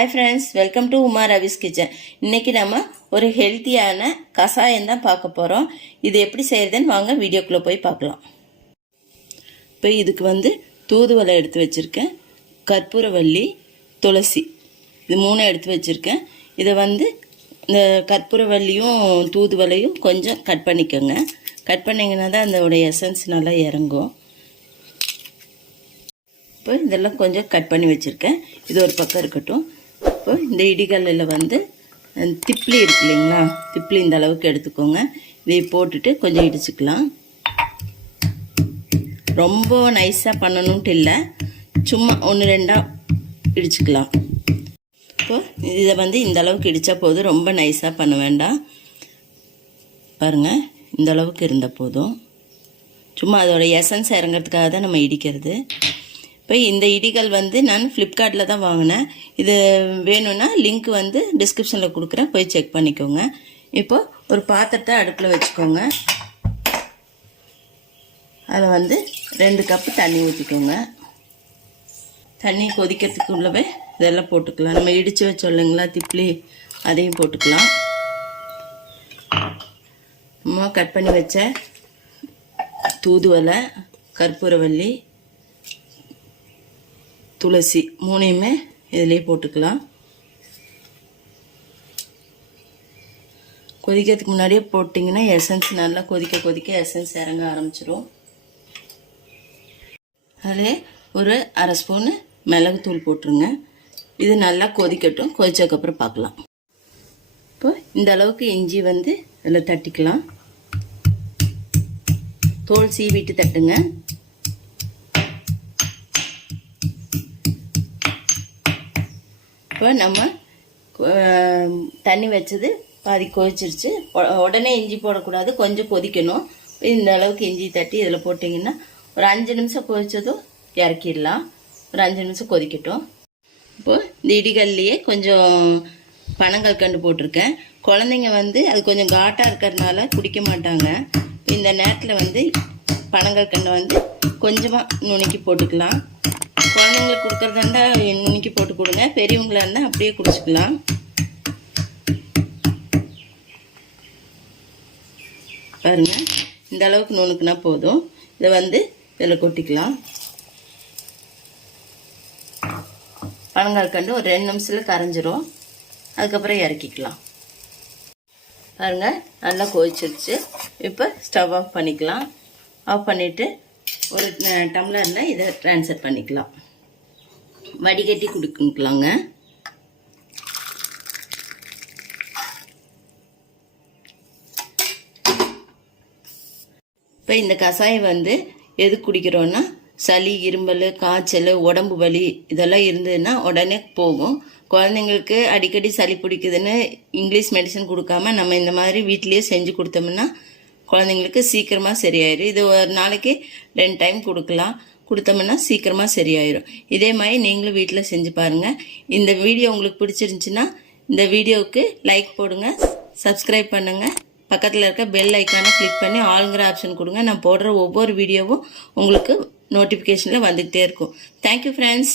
Hi friends, welcome to Uma Ravi's Kitchen. இன்னைக்கு நம்ம ஒரு ஹெல்த்தியான கசாயம் தான் பார்க்க போறோம். இது எப்படி செய்யறதுன்னு வாங்க வீடியோக்குள்ள போய் பார்க்கலாம். இப்போ இதுக்கு தூதுவளை எடுத்து வச்சிருக்கேன். கற்பூரவள்ளி, துளசி. இது மூணு எடுத்து வச்சிருக்கேன். இதை இந்த கற்பூரவள்ளியும் தூதுவளையும் கொஞ்சம் கட் பண்ணிக்கோங்க. கட் பண்ணிங்கன்னா தான் அதோட எசன்ஸ் நல்லா இறங்கும். இப்போ இதெல்லாம் கொஞ்சம் கட் பண்ணி வச்சுருக்கேன். இது ஒரு பக்கம் இருக்கட்டும். இப்போ இந்த இடிகல்லில் திப்ளி இருக்கு இல்லைங்களா, திப்ளி இந்த அளவுக்கு எடுத்துக்கோங்க. இதை போட்டுட்டு கொஞ்சம் இடிச்சுக்கலாம். ரொம்ப நைஸாக பண்ணணுன்ட்டு இல்லை, சும்மா ஒன்று ரெண்டாக இடிச்சுக்கலாம். இப்போ இதை இந்த அளவுக்கு இடித்தா போதும், ரொம்ப நைஸாக பண்ண வேண்டாம். பாருங்கள், இந்த அளவுக்கு இருந்தால் போதும். சும்மா அதோட எசன்ஸ் இறங்கிறதுக்காக தான் நம்ம இடிக்கிறது. இப்போ இந்த இடிகள் நான் ஃப்ளிப்கார்ட்டில் தான் வாங்கினேன். இது வேணும்னா லிங்க் டிஸ்கிரிப்ஷனில் கொடுக்குறேன், போய் செக் பண்ணிக்கோங்க. இப்போது ஒரு பாத்திரத்தை அடுப்பில் வச்சுக்கோங்க. அதை 2 கப்பு தண்ணி ஊற்றிக்கோங்க. தண்ணி கொதிக்கிறதுக்குள்ளவே இதெல்லாம் போட்டுக்கலாம். நம்ம இடித்து வச்சோம் இல்லைங்களா திப்ளி, அதையும் போட்டுக்கலாம். நம்ம கட் பண்ணி வச்ச தூதுவளை, கற்பூரவள்ளி, துளசி மூணையுமே இதிலே போட்டுக்கலாம். கொதிக்கிறதுக்கு முன்னாடியே போட்டிங்கன்னா எசன்ஸ் நல்லா கொதிக்க கொதிக்க எசன்ஸ் இறங்க ஆரம்பிச்சிடும். அதிலே ஒரு 1/2 ஸ்பூனு மிளகுத்தூள் போட்டுருங்க. இது நல்லா கொதிக்கட்டும். கொதிச்சதுக்கப்புறம் பார்க்கலாம். இப்போ இந்த அளவுக்கு இஞ்சி இதில் தட்டிக்கலாம். தோல் சீவிட்டு தட்டுங்க. இப்போ நம்ம தண்ணி வச்சது பாதி கொதிச்சிருச்சு. உடனே இஞ்சி போடக்கூடாது, கொஞ்சம் கொதிக்கணும். இந்த அளவுக்கு இஞ்சி தட்டி இதில் போட்டிங்கன்னா ஒரு 5 நிமிஷம் கொதிச்சதும் இறக்கிடலாம். ஒரு 5 நிமிஷம் கொதிக்கட்டும். இப்போது இந்த இடிகல்லையே கொஞ்சம் பனங்கற்கண்டு போட்டிருக்கேன். குழந்தைங்க அது கொஞ்சம் காட்டாக இருக்கிறதுனால குடிக்க மாட்டாங்க. இந்த நேரத்தில் பனங்கற்கண்டு கொஞ்சமாக நுணுக்கி போட்டுக்கலாம். குழந்தைங்களுக்கு கொடுக்குறதா இருந்தால் நுணுக்கி போட்டு கொடுங்க, பெரியவங்களா இருந்தால் அப்படியே குடிச்சிக்கலாம். பாருங்க, இந்த அளவுக்கு நுணுக்குனா போதும். இதை இதில் கொட்டிக்கலாம். பனங்கற்கண்டு ஒரு 2 நிமிஷத்தில் கரைஞ்சிரும். அதுக்கப்புறம் இறக்கிக்கலாம். பாருங்க, நல்லா கொதிச்சிருச்சு. இப்போ ஸ்டவ் ஆஃப் பண்ணிக்கலாம். ஆஃப் பண்ணிவிட்டு ஒரு டம்ளரில் இதை ட்ரான்ஸ்ஃபர் பண்ணிக்கலாம். வடிகட்டி கொடுக்கலாங்க. இப்போ இந்த கசாயம் எது குடிக்கிறோன்னா சளி, இருமல், காய்ச்சல், உடம்பு வலி இதெல்லாம் இருந்ததுன்னா உடனே போகும். குழந்தைங்களுக்கு அடிக்கடி சளி பிடிக்குதுன்னு இங்கிலீஷ் மெடிசன் கொடுக்காம நம்ம இந்த மாதிரி வீட்டிலேயே செஞ்சு கொடுத்தோம்னா குழந்தைங்களுக்கு சீக்கிரமாக சரியாயிடும். இது ஒரு நாளைக்கு 2 டைம் கொடுத்தோம்னா சீக்கிரமாக சரியாயிடும். இதே மாதிரி நீங்களும் வீட்டில் செஞ்சு பாருங்கள். இந்த வீடியோ உங்களுக்கு பிடிச்சிருந்துச்சின்னா இந்த வீடியோவுக்கு லைக் போடுங்க, சப்ஸ்கிரைப் பண்ணுங்கள், பக்கத்தில் இருக்க பெல் ஐக்கானை கிளிக் பண்ணி ஆளுங்கிற ஆப்ஷன் கொடுங்க. நான் போடுற ஒவ்வொரு வீடியோவும் உங்களுக்கு நோட்டிஃபிகேஷனில் வந்துகிட்டே இருக்கும். Thank you friends.